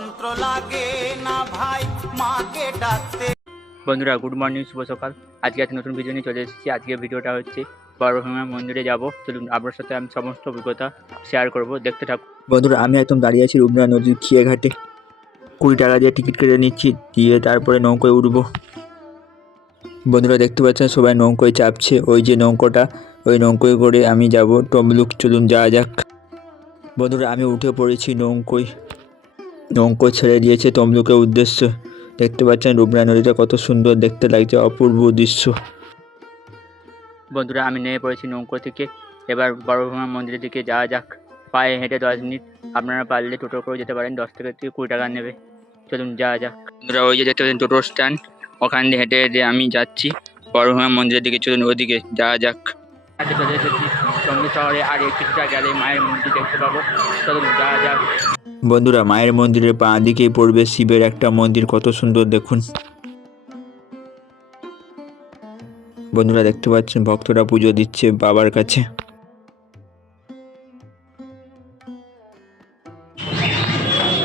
যন্ত্র লাগে না ভাই মাকে ডাকতে। বন্ধুরা গুড মর্নিং, শুভ সকাল। আজকে একটা নতুন ভিডিও নিয়ে চলে এসেছি। আজকে ভিডিওটা হচ্ছে বড়ভীমা মন্দিরে যাব। চলুন আপনার সাথে আমি সমস্ত অভিজ্ঞতা শেয়ার করব, দেখতে থাকুন। বন্ধুরা আমি একদম দাঁড়িয়ে আছি রূপনা নদীর খিয়ে ঘাটে। 20 টাকা দিয়ে টিকিট কেটে নিচ্ছি, দিয়ে তারপরে নৌকোয় উঠবো। বন্ধুরা দেখতে পাচ্ছেন সবাই নৌকোয় চাপছে, ওই যে নৌকোটা, ওই নৌকোয় করে আমি যাব তমলুক। চলুন যাওয়া যাক। বন্ধুরা আমি উঠে পড়েছি নৌকোয়। নৌকো ছেড়ে দিয়েছে তমলুকের উদ্দেশ্যে। দেখতে পাচ্ছেন রূপনা নদীটা কত সুন্দর দেখতে লাগছে, অপূর্ব দৃশ্য। বন্ধুরা আমি নেমে পড়েছি নৌকো থেকে। এবার বড়ভীমা মন্দিরের দিকে যাওয়া যাক। পায়ে হেঁটে 10 মিনিট, আপনারা পারলে টোটো করে যেতে পারেন, 10 থেকে 20 টাকা নেবে। চলুন যাওয়া যাক। বন্ধুরা ওই যে দেখতে পাচ্ছেন টোটো স্ট্যান্ড, ওখান দিয়ে হেঁটে হেঁটে আমি যাচ্ছি বড়ভীমা মন্দিরের দিকে। চলুন ওদিকে যাওয়া যাক। হাঁটতে চলে এসেছি সঙ্গীত শহরে, আর কিছুটা গেলে মায়ের মন্দির দেখতে পাবো। চলুন যাওয়া যাক। বন্ধুরা মায়ের মন্দিরের বাঁ দিকেই পড়বে শিবের একটা মন্দির, কত সুন্দর দেখুন। বন্ধুরা দেখতে পাচ্ছেন ভক্তরা পুজো দিচ্ছে বাবার কাছে।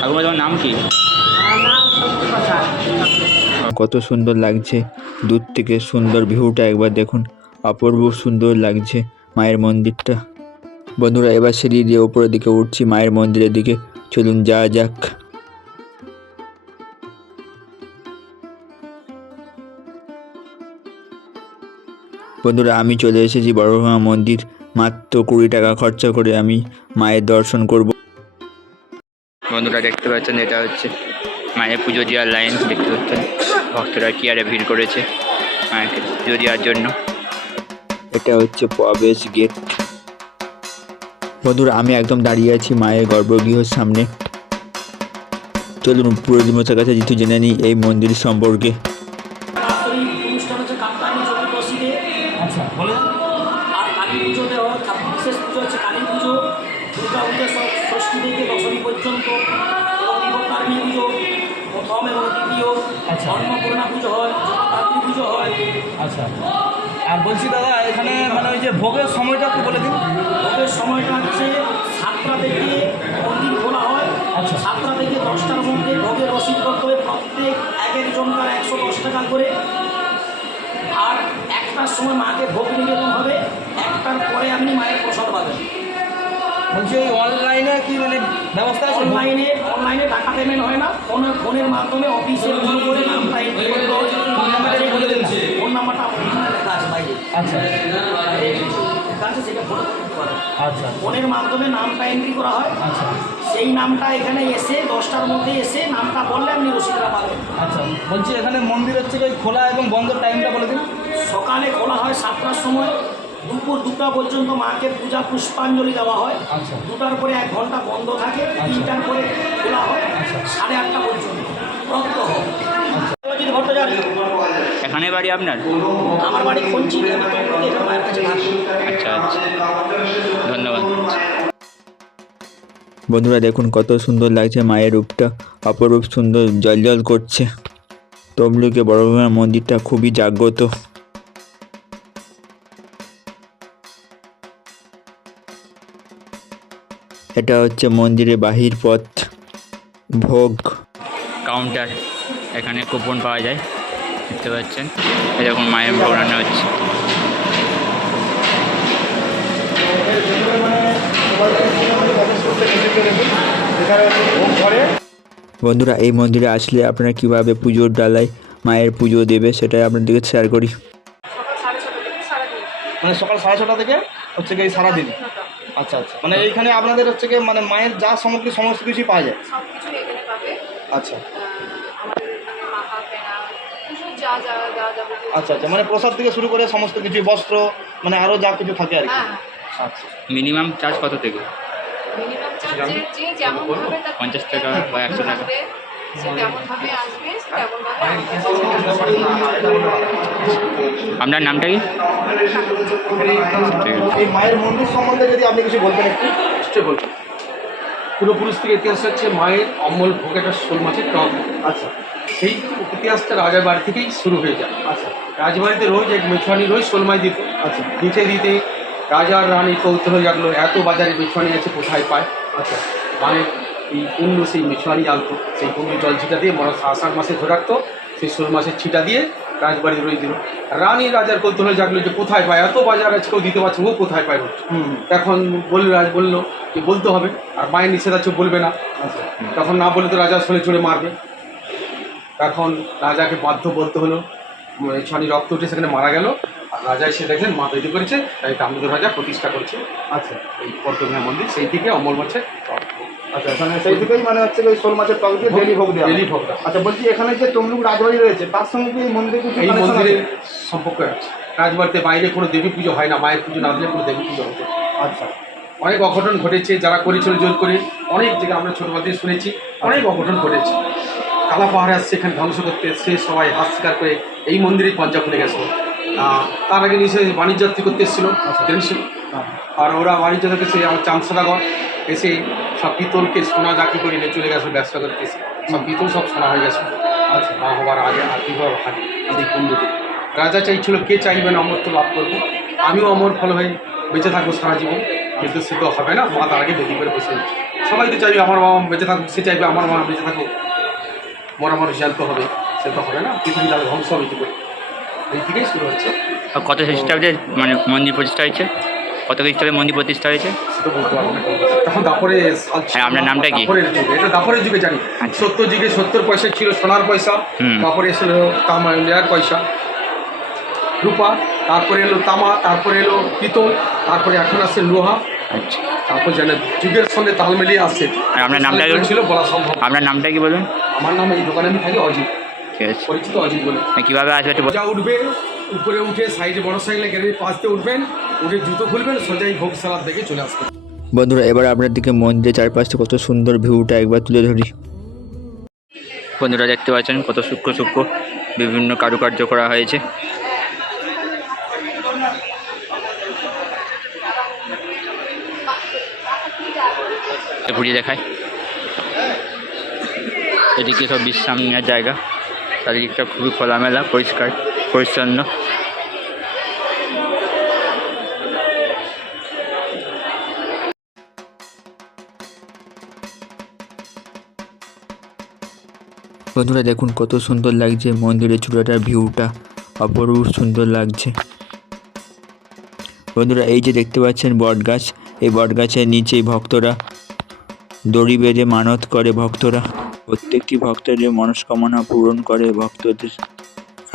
তোমার নাম কি? কত সুন্দর লাগছে দূর থেকে, সুন্দর ভিউটা একবার দেখুন, অপূর্ব সুন্দর লাগছে মায়ের মন্দিরটা। বন্ধুরা এবার সিঁড়ি দিয়ে উপরের দিকে উঠছি মায়ের মন্দিরের দিকে। চলুন যাওয়া যাক। বন্ধুরা আমি চলে এসেছি বড়ভীমা মন্দির। মাত্র 20 টাকা খরচা করে আমি মায়ের দর্শন করব। বন্ধুরা দেখতে পাচ্ছেন এটা হচ্ছে মায়ের পুজো দেওয়ার লাইন। দেখতে পাচ্ছেন ভক্তরা কি আরে ভিড় করেছে মায়ের পুজো দেওয়ার জন্য। এটা হচ্ছে প্রবেশ গেট। বন্ধুরা আমি একদম দাঁড়িয়ে আছি মায়ের গর্ভগৃহের সামনে। চলুন পুরোহিত মশাইয়ের কাছে যেহেতু জেনে নিই এই মন্দির সম্পর্কে। আচ্ছা বলে। আর কালী পুজোতে হয়, বিশেষ পুজো হচ্ছে কালী পুজো, দুর্গা পুজো সব ষষ্ঠী থেকে দশমী পর্যন্ত, এবং বিপত্তারিণী পুজো প্রথম এবং দ্বিতীয়। আচ্ছা। অন্নপূর্ণা পুজো হয়, জগদ্ধাত্রী পুজো হয়। আচ্ছা। আর বলছি দাদা এখানে মানে ওই যে ভোগের সময়টা একটু বলে দিন। ভোগের সময়টা হচ্ছে 7টা থেকে মন্দির খোলা হয়। আচ্ছা। 7টা থেকে 10টার মধ্যে ভোগের রসিদ করতে হবে, প্রত্যেক এক একজনকার 110 টাকা করে। আর 1টার সময় মাকে ভোগ নিবেদন হবে, 1টার পরে আপনি মায়ের প্রসাদ পাবেন। বলছি ওই অনলাইনে কি মানে ব্যবস্থা আছে? অনলাইনে টাকা পেমেন্ট হয় না, ফোনের মাধ্যমে অফিসে ফোন করে নামটা এন্ট্রি করতে হবে। ফোন নাম্বারটা ওখানে লেখা আছে বাইরে। আচ্ছা লেখা আছে, সেটা ফোন করতে পারে। আচ্ছা। ফোনের মাধ্যমে নামটা এন্ট্রি করা হয়। আচ্ছা। সেই নামটা এখানে এসে 10টার মধ্যে এসে নামটা বললে আপনি রসিদটা পাবেন। আচ্ছা। বলছি এখানে মন্দির হচ্ছে ওই খোলা এবং বন্ধ টাইমটা বলে দিন। সকালে খোলা হয় 7টার সময়, দুপুর 2টা পর্যন্ত মাকে পূজা পুষ্পাঞ্জলি দেওয়া হয়। আচ্ছা। 2টার পরে 1 ঘন্টা বন্ধ থাকে, 3টার পরে খোলা হয়। আচ্ছা। 8:30 পর্যন্ত রক্ত হয়। আচ্ছা। ভট্টাচার্য। এখানে বাড়ি আপনার? আমার বাড়ি খঞ্চি, আমি তমলুকে মায়ের কাছে থাকি। আচ্ছা আচ্ছা, ধন্যবাদ। বন্ধুরা দেখুন কত সুন্দর লাগছে মায়ের রূপটা, অপরূপ সুন্দর জল করছে। তমলুকে বড়ভীমা মন্দিরটা খুবই জাগ্রত। এটা হচ্ছে মন্দিরের বাহির পথ। ভোগ কাউন্টার, এখানে কুপন পাওয়া যায়, দেখতে পাচ্ছেন। এখন মায়ের ভোগ রান্না হচ্ছে। বন্ধুরা এই মন্দিরে আসলে আপনারা কিভাবে পুজোর ডালায় মায়ের পুজো দেবে সেটাই আপনাদেরকে শেয়ার করি। মানে সকাল 6:30 থেকে হচ্ছে কি সারাদিন? আচ্ছা আচ্ছা। মানে এইখানে আপনাদের হচ্ছে কি মানে মায়ের যা সামগ্রী সমস্ত কিছুই পাওয়া যায়? আচ্ছা আচ্ছা আচ্ছা। মানে প্রসাদ থেকে শুরু করে সমস্ত কিছু, বস্ত্র মানে আরও যা কিছু থাকে আর কি। আচ্ছা। মিনিমাম চার্জ কত থেকে? 50 টাকা বা 100 টাকা। আপনার নামটা কি? এই মায়ের মন্দির সম্বন্ধে যদি আপনি কিছু বলতেন একটু। নিশ্চয়ই বলবেন। পূর্বপুরুষ থেকে ইতিহাস হচ্ছে মায়ের অম্বল ভোগ একটা শোল মাছের টক। আচ্ছা। সেই ইতিহাসটা রাজার বাড়ি থেকেই শুরু হয়ে যায়। আচ্ছা। রাজবাড়িতে রোজ এক মেছুয়ানি রোজ শোল মাছ দিত। আচ্ছা। দিতে দিতে রাজার রানী কৌতূহল জাগলো, এত বাজারে মেছুয়ানি আছে কোথায় পায়। আচ্ছা। মায়ের এই কুমড়ো সেই মেশোয়ারি আনতো, সেই কুমড়ো জল ছিটা দিয়ে মনে আষাঢ় মাসে ধরে রাখতো, সেই 16 মাসের ছিটা দিয়ে রাজবাড়ি রয়ে দিল। রানী রাজার কৌতূহল জাগলো যে কোথায় পায়, এত বাজার আছে কেউ দিতে পারছে, ও কোথায় পায় রোজ। তখন রাজ বললো যে বলতে হবে, আর মায়ের নিষেধ আছে বলবে না। তখন না বলে তো রাজা শোলে চড়ে মারবে, তখন রাজাকে বাধ্য বলতে হলো। ছানি রক্ত উঠে সেখানে মারা গেল, আর রাজা এসে দেখলেন মা তৈরি করেছে, তাই দামোদর রাজা প্রতিষ্ঠা করেছে। আচ্ছা এই পদ্মবিহার মন্দির, সেই থেকে অমল মাছের আচ্ছা, এখানে সেই থেকেই মানে হচ্ছে ওই শোল মাছের টক দিয়ে ডেলি ভোগ দেওয়া হয়। ডেলি ভোগ দেওয়া। আচ্ছা, বলছি এখানে যে তমলুক রাজবাড়ি রয়েছে তার সঙ্গে কি এই মন্দিরে কিছু এই connection মন্দিরের আছে? সম্পর্ক আছে। রাজবাড়িতে বাইরে কোনো দেবী পুজো হয় না, মায়ের পুজো না দিলে কোনো দেবী পুজো হতো। আচ্ছা অনেক অঘটন ঘটেছে, যারা করেছিল জোর করে, অনেক জায়গায় আমরা ছোটোবেলা থেকে শুনেছি, অনেক অঘটন ঘটেছে। কালা পাহাড়ে আসছে এখানে ধ্বংস করতে, সে সবাই হাত স্বীকার করে এই মন্দিরে পঞ্জা খুলে গেছে। তার আগে নিচে বাণিজ্য যাত্রী করতে এসেছিলো জেন্টসে, আর ওরা বাণিজ্য থেকে সে আমার চাঁদসাদাগর এসে সব পিতলকে সোনা জাকি করে নিয়ে চলে গেছে ব্যবসা করতে, এসে সব পিতল সব সোনা হয়ে গেছে। আচ্ছা, মা হবার আগে আর বিবাহ হয় সেই কুণ্ডতে। রাজা চাইছিল কে চাইবে না অমরত্ব লাভ করবো, আমিও অমর ফল হয়ে বেঁচে থাকবো সারা জীবন, কিন্তু সে তো হবে না। মা তার আগে বেদি করে বসে, সবাই তো চাইবে আমার মা বেঁচে থাকুক, সে চাইবে আমার মা বেঁচে থাকুক, মরা মানুষ জানতে হবে, সে তো হবে না, পৃথিবী তাহলে ধ্বংস হবে কী করে। এই থেকেই শুরু হচ্ছে। আর কত খ্রিস্টাব্দে মানে মন্দির প্রতিষ্ঠা হয়েছে, কত খ্রিস্টাব্দে মন্দির প্রতিষ্ঠা হয়েছে? সেটা বলতে পারবো না, তখন দাপরে সাল ছিল। হ্যাঁ, আপনার নামটা কি? দাপরের যুগে, এটা দাপরের যুগে জানি। আচ্ছা। 70 যুগে 70 পয়সা ছিল সোনার পয়সা, তারপরে এসে তামার পয়সা রূপা, তারপরে এলো তামা, তারপরে এলো পিতল, তারপরে এখন আসছে লোহা। আচ্ছা, তারপর জানে যুগের সঙ্গে তাল মিলিয়ে আসছে। আর আপনার নামটা কি? ছিল বলা সম্ভব। আপনার নামটা কি বলুন? আমার নাম এই দোকানে আমি থাকি অজিত, ঠিক আছে, পরিচিত অজিত বলে। কীভাবে আসবে একটু যা উঠবে উপরে উঠে সাইডে বড় সাইকেলে গ্যারেজের পাশ দিয়ে উঠবেন, উঠে জুতো খুলবেন, সোজাই ভোগশালার দিকে চলে আসবেন। বন্ধুরা, এবার আপনার দিকে মন্দিরের চারপাশে কত সুন্দর ভিউটা একবার তুলে ধরি। বন্ধুরা দেখতে পাচ্ছেন কত সূক্ষ্ম সূক্ষ্ম বিভিন্ন কারুকার্য করা হয়েছে। ঘুরিয়ে দেখায়, এদিকে সব বিশ্রাম নেওয়ার জায়গা, চারিদিকটা খুবই খোলামেলা, পরিষ্কার পরিচ্ছন্ন। বন্ধুরা দেখুন কত সুন্দর লাগছে মন্দিরের চূড়াটার ভিউটা, অপরূপ সুন্দর লাগছে। বন্ধুরা এই যে দেখতে পাচ্ছেন বট গাছ, এই বট গাছের নিচেই ভক্তরা দড়ি বেঁধে মানত করে। ভক্তরা প্রত্যেকটি ভক্তদের মনস্কামনা পূরণ করে ভক্তদের।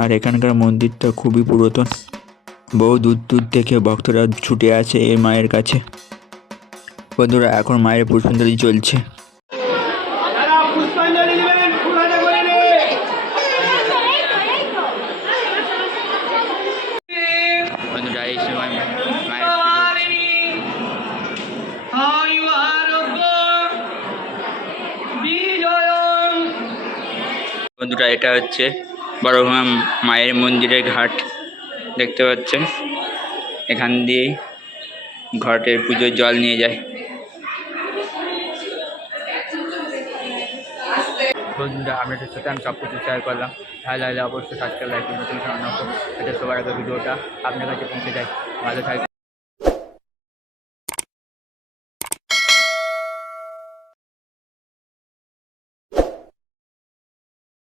আর এখানকার মন্দিরটা খুবই পুরাতন, বহু দূর দূর থেকে ভক্তরা ছুটে আসে এই মায়ের কাছে। বন্ধুরা এখন মায়ের পুষ্পাঞ্জলি চলছে। বন্ধুরা এই সময় বন্ধুরা এটা হচ্ছে বড়ভূমা মায়ের মন্দিরের ঘাট, দেখতে পাচ্ছেন। এখান দিয়ে ঘাটের পুজোর জল নিয়ে যায়। বন্ধুরা আপনাদের সাথে আমি সব কিছু শেয়ার করলাম, ভালো লাগলে অবশ্যই সাবস্ক্রাইব লাইক নতুন এটা সবার আগে ভিডিওটা আপনার কাছে পৌঁছে যায়। ভালো থাকবে।